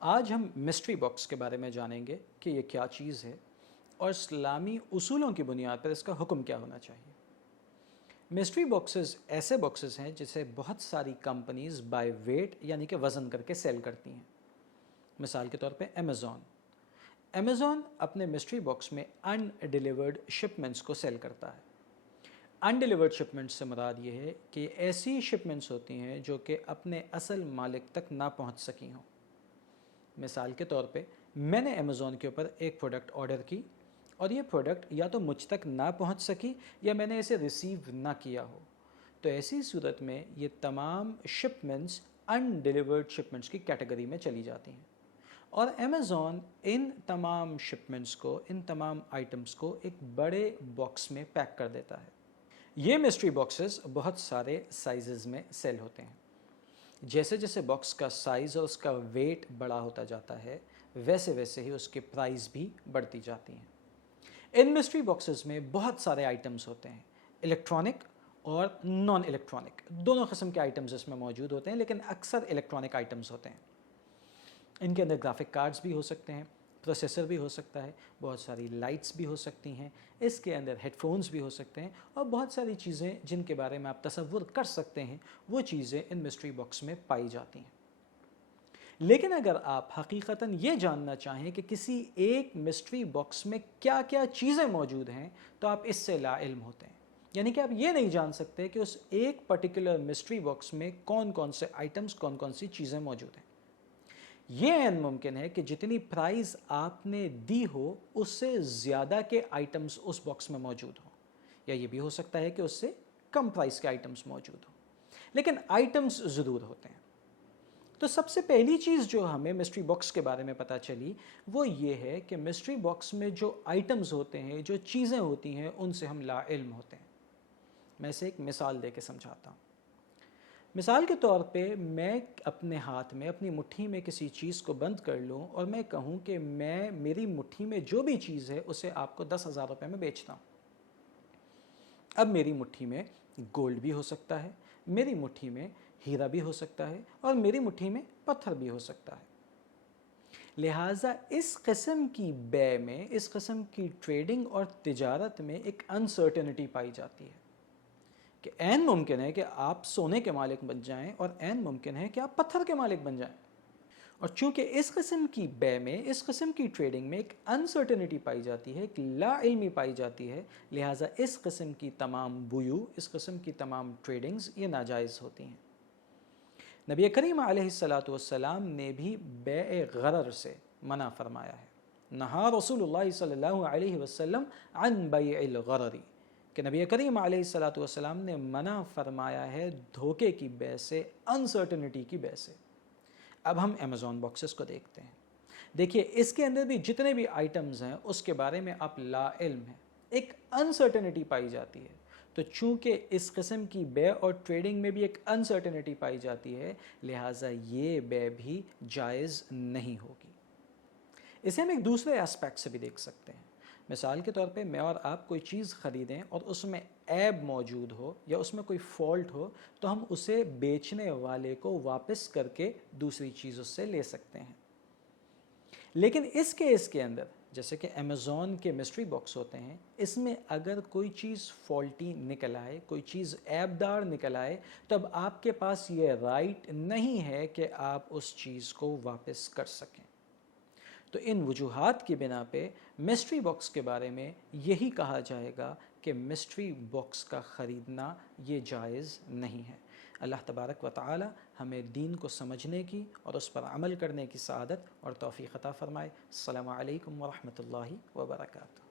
آج ہم mystery box کے بارے میں جانیں گے کہ یہ کیا چیز ہے اور اسلامی اصولوں کی بنیاد پر اس کا حکم کیا ہونا چاہیے۔ مسٹری باکسز ایسے باکسز ہیں جسے بہت ساری کمپنیز بائی ویٹ یعنی کہ وزن کر کے سیل کرتی ہیں۔ مثال کے طور پہ امیزون اپنے مسٹری باکس میں ان ڈیلیورڈ شپمنٹس کو سیل کرتا ہے۔ ان ڈیلیورڈ شپمنٹس سے مراد یہ ہے کہ ایسی شپمنٹس ہوتی ہیں جو کہ اپنے اصل مالک تک نہ پہنچ سکی ہوں۔ مثال کے طور پہ میں نے امیزون کے اوپر ایک پروڈکٹ آرڈر کی اور یہ پروڈکٹ یا تو مجھ تک نہ پہنچ سکی یا میں نے اسے ریسیو نہ کیا ہو، تو ایسی صورت میں یہ تمام شپمنٹس ان ڈیلیورڈ شپمنٹس کی کیٹیگری میں چلی جاتی ہیں، اور امیزون ان تمام شپمنٹس کو، ان تمام آئٹمس کو ایک بڑے باکس میں پیک کر دیتا ہے۔ یہ مسٹری باکسز بہت سارے سائزز میں سیل ہوتے ہیں۔ جیسے جیسے باکس کا سائز اور اس کا ویٹ بڑا ہوتا جاتا ہے، ویسے ویسے ہی اس کے پرائز بھی بڑھتی جاتی ہیں۔ ان مسٹری باکسز میں بہت سارے آئٹمز ہوتے ہیں، الیکٹرانک اور نان الیکٹرانک، دونوں قسم کے آئٹمز اس میں موجود ہوتے ہیں، لیکن اکثر الیکٹرانک آئٹمز ہوتے ہیں۔ ان کے اندر گرافک کارڈز بھی ہو سکتے ہیں، پروسیسر بھی ہو سکتا ہے، بہت ساری لائٹس بھی ہو سکتی ہیں، اس کے اندر ہیڈ فونز بھی ہو سکتے ہیں، اور بہت ساری چیزیں جن کے بارے میں آپ تصور کر سکتے ہیں وہ چیزیں ان مسٹری باکس میں پائی جاتی ہیں۔ لیکن اگر آپ حقیقتاً یہ جاننا چاہیں کہ کسی ایک مسٹری باکس میں کیا کیا چیزیں موجود ہیں تو آپ اس سے لا علم ہوتے ہیں، یعنی کہ آپ یہ نہیں جان سکتے کہ اس ایک پرٹیکولر مسٹری باکس میں کون کون سے آئٹمز، کون کون سی چیزیں موجود ہیں۔ یہ عین ممکن ہے کہ جتنی پرائز آپ نے دی ہو اس سے زیادہ کے آئٹمز اس باکس میں موجود ہوں، یا یہ بھی ہو سکتا ہے کہ اس سے کم پرائز کے آئٹمز موجود ہوں، لیکن آئٹمز ضرور ہوتے ہیں۔ تو سب سے پہلی چیز جو ہمیں مسٹری باکس کے بارے میں پتہ چلی وہ یہ ہے کہ مسٹری باکس میں جو آئٹمز ہوتے ہیں، جو چیزیں ہوتی ہیں، ان سے ہم لا علم ہوتے ہیں۔ میں اسے ایک مثال دے کے سمجھاتا ہوں۔ مثال کے طور پہ میں اپنے ہاتھ میں، اپنی مٹھی میں کسی چیز کو بند کر لوں اور میں کہوں کہ میری مٹھی میں جو بھی چیز ہے اسے آپ کو 10,000 روپے میں بیچتا ہوں۔ اب میری مٹھی میں گولڈ بھی ہو سکتا ہے، میری مٹھی میں ہیرا بھی ہو سکتا ہے، اور میری مٹھی میں پتھر بھی ہو سکتا ہے۔ لہٰذا اس قسم کی بے میں، اس قسم کی ٹریڈنگ اور تجارت میں ایک انسرٹنٹی پائی جاتی ہے کہ عین ممکن ہے کہ آپ سونے کے مالک بن جائیں اور عین ممکن ہے کہ آپ پتھر کے مالک بن جائیں۔ اور چونکہ اس قسم کی بے میں، اس قسم کی ٹریڈنگ میں ایک انسرٹنٹی پائی جاتی ہے، ایک لا علمی پائی جاتی ہے، لہٰذا اس قسم کی تمام بیوع، اس قسم کی تمام ٹریڈنگز یہ ناجائز ہوتی ہیں۔ نبی کریم علیہ السلام نے بھی بیع غرر سے منع فرمایا ہے۔ نہا رسول اللہ صلی اللہ علیہ وسلم عن بیع الغرر، کہ نبی کریم علیہ السلام نے منع فرمایا ہے دھوکے کی بے سے، انسرٹنٹی کی بے سے۔ اب ہم امیزون باکسز کو دیکھتے ہیں۔ دیکھیے اس کے اندر بھی جتنے بھی آئٹمز ہیں اس کے بارے میں آپ لا علم ہیں، ایک انسرٹنٹی پائی جاتی ہے۔ تو چونکہ اس قسم کی بے اور ٹریڈنگ میں بھی ایک انسرٹنٹی پائی جاتی ہے، لہٰذا یہ بے بھی جائز نہیں ہوگی۔ اسے ہم ایک دوسرے ایسپیکٹ سے بھی دیکھ سکتے ہیں۔ مثال کے طور پہ میں اور آپ کوئی چیز خریدیں اور اس میں عیب موجود ہو یا اس میں کوئی فالٹ ہو، تو ہم اسے بیچنے والے کو واپس کر کے دوسری چیز اس سے لے سکتے ہیں۔ لیکن اس کیس کے اندر، جیسے کہ امیزون کے مسٹری باکس ہوتے ہیں، اس میں اگر کوئی چیز فالٹی نکل آئے، کوئی چیز عیب دار نکل آئے، تو اب آپ کے پاس یہ رائٹ نہیں ہے کہ آپ اس چیز کو واپس کر سکیں۔ تو ان وجوہات کی بنا پہ مسٹری باکس کے بارے میں یہی کہا جائے گا کہ مسٹری باکس کا خریدنا یہ جائز نہیں ہے۔ اللہ تبارک و تعالی ہمیں دین کو سمجھنے کی اور اس پر عمل کرنے کی سعادت اور توفیق عطا فرمائے۔ السلام علیکم ورحمۃ اللہ وبرکاتہ۔